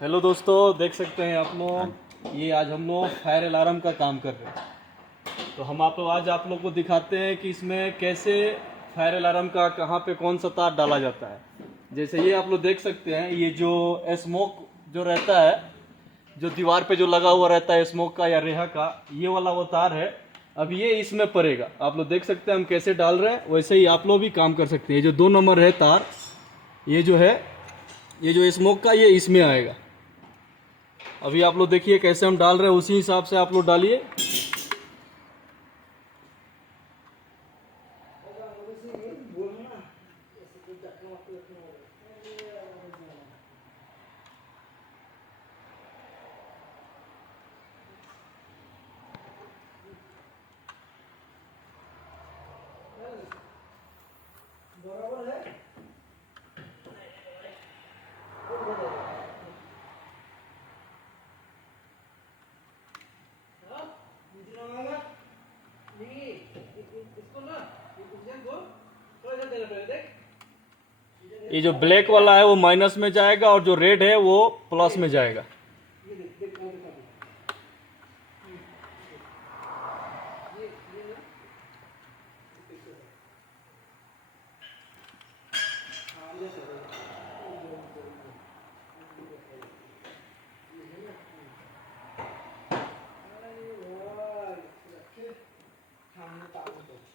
Hello दोस्तों, देख सकते हैं आप लोग, ये आज हम लोग फायर अलार्म का काम कर रहे हैं। तो हम आज आप लोग को दिखाते हैं कि इसमें कैसे फायर अलार्म का कहाँ पे कौन सा तार डाला जाता है। जैसे ये आप लोग देख सकते हैं, ये जो स्मोक जो रहता है, जो दीवार पे जो लगा हुआ रहता है स्मोक का या रेहा का, ये वाला वो तार है। अब ये इसमें पड़ेगा। आप लोग देख सकते हैं हम कैसे डाल रहे हैं, वैसे ही आप लोग भी काम कर सकते हैं। ये जो 2 नंबर है तार, ये जो है, ये जो स्मोक का, ये इसमें आएगा। अभी आप लोग देखिए कैसे हम डाल रहे हैं, उसी हिसाब से आप लोग डालिए। बराबर है। ये जो ब्लैक वाला है वो माइनस में जाएगा और जो रेड है वो प्लस में जाएगा।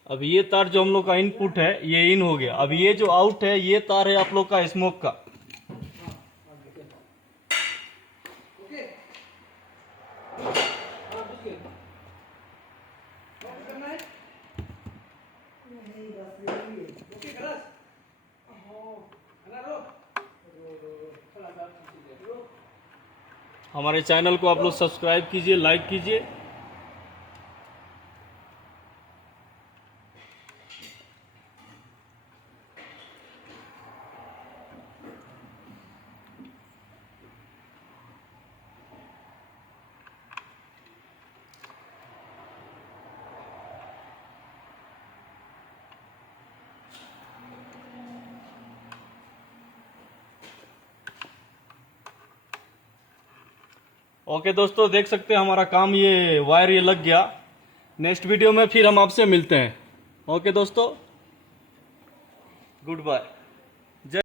अब ये तार जो हम लोग का इनपुट है ये इन हो गया। अब ये जो आउट है ये तार है आप लोग का स्मोक का। हमारे चैनल को आप लोग सब्सक्राइब कीजिए, लाइक कीजिए। ओके दोस्तों, देख सकते हैं हमारा काम, ये वायर ये लग गया। नेक्स्ट वीडियो में फिर हम आपसे मिलते हैं। ओके दोस्तों, गुड बाय।